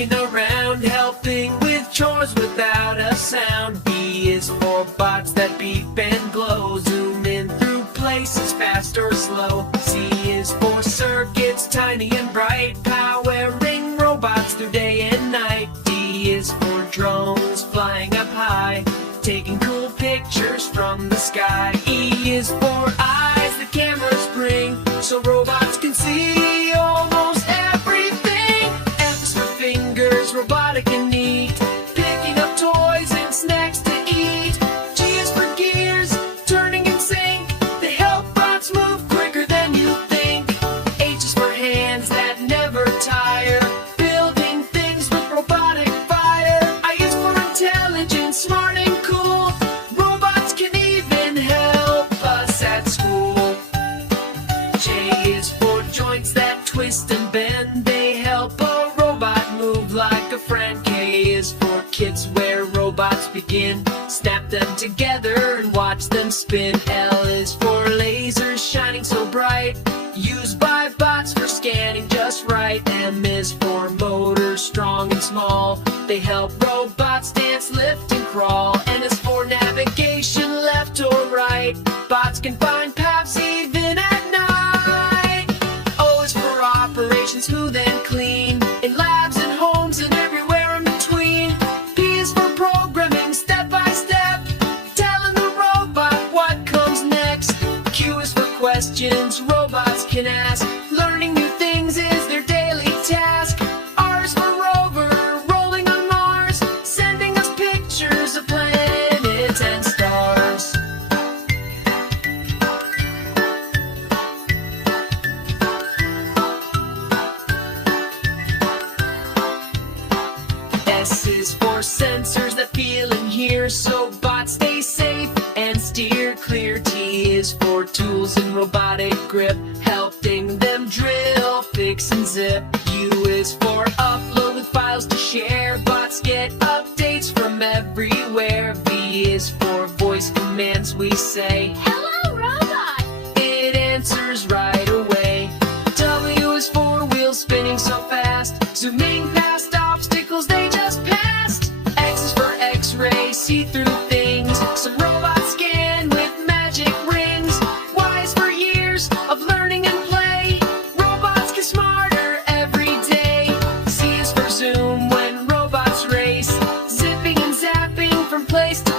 walking around, helping with chores without a sound. B is for bots that beep and glow, zoom in through places fast or slow. C is for circuits tiny and bright, powering robots through day and night. D is for drones flying up high, taking cool pictures from the sky. E is for eyes the cameras bring, so robots can see almost everything. F is for fingers, robotic and neat, picking up toys and snacks to eat. G is for gears, turning in sync, they help bots move quicker than you think. H is for hands that never tire, building things with robotic fire. I is for intelligent, smart and cool, robots can even help us at school. J is for joints that twist and bend, they help a robot move like a friend. K is for kids where robots begin, snap them together and watch them spin. L is for lasers shining so bright, used by bots for scanning just right. M is for motors strong and small, they help robots dance, lift and crawl. N is for navigation left or right, bots can find paths even at night. O is for operations, who then clean, in labs and homes and everywhere in between. P is for programming step by step, telling the robot what comes next. Q is for questions robots can ask, learning new things is their daily task. R is for rover, rolling on Mars, sending us pictures of planets and stars. S is for sensors that feel and hear, so bots stay safe and steer clear. T is for tools and robotic grip, helping them drill, fix and zip. U is for upload with files to share, bots get updates from everywhere. V is for voice commands, we say, "Hello, robot!" It answers right away. W is for wheels spinning so fast, zooming past obstacles they just passed. X is for X-ray, see through things, some robots scan with magic rings. Y is for years of learning and play, robots get smarter every day. Z is for zoom when robots race, zipping and zapping from place to